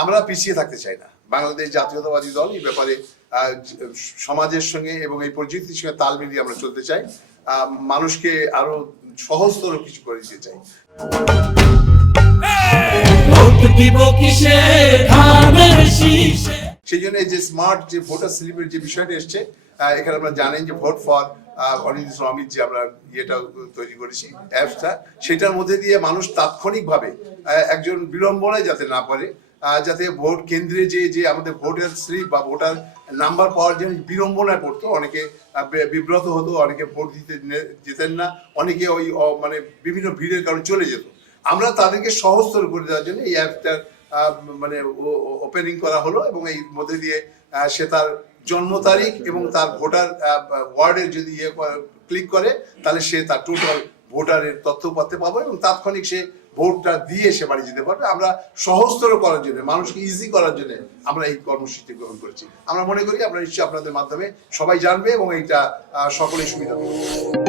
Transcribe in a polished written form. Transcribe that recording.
আমরা পিছিয়ে থাকতে চাই না। বাংলাদেশ জাতীয়তাবাদী দল এই ব্যাপারে সমাজের সঙ্গে এবং এই প্রযুক্তির সঙ্গে তাল মিলিয়ে আমরা চলতে চাই, মানুষকে আরো সহজতর কিছু করে দিতে চাই। সেই জন্য যে স্মার্ট যে ভোটার স্লিপের যে বিষয়টা এসছে, এখানে আমরা জানেন যে ভোট ফর অমিত যে আমরা ইয়েটা তৈরি করেছি অ্যাপসটা, সেটার মধ্যে দিয়ে মানুষ তাৎক্ষণিকভাবে একজন বিড়ম্বনায় যাতে না পারে, যাতে ভোট কেন্দ্রে যে আমাদের ভোটার স্লিপ বা ভোটার নাম্বার পাওয়ার জন্য বিড়ম্বনায় পড়তো, অনেকে বিব্রত হতো, অনেকে ভোট দিতে যেতেন না, অনেকে ওই মানে বিভিন্ন ভিড়ের কারণে চলে যেত। আমরা তাদেরকে সহজতর করে দেওয়ার জন্য এই অ্যাপটার মানে ওপেনিং করা হলো, এবং এই মধ্যে দিয়ে সে তার জন্ম তারিখ এবং তার ভোটার ওয়ার্ডের যদি ক্লিক করে, তাহলে সে তার টোটাল ভোটারের তথ্য পাতে পাবো এবং তাৎক্ষণিক সে ভোটটা দিয়ে সে বাড়ি যেতে পারবে। আমরা সহজতর করার জন্য, মানুষকে ইজি করার জন্য আমরা এই কর্মসূচি গ্রহণ করেছি। আমরা মনে করি আমরা নিশ্চয়ই আপনাদের মাধ্যমে সবাই জানবে এবং এইটা সকলেই সুবিধা পাবে।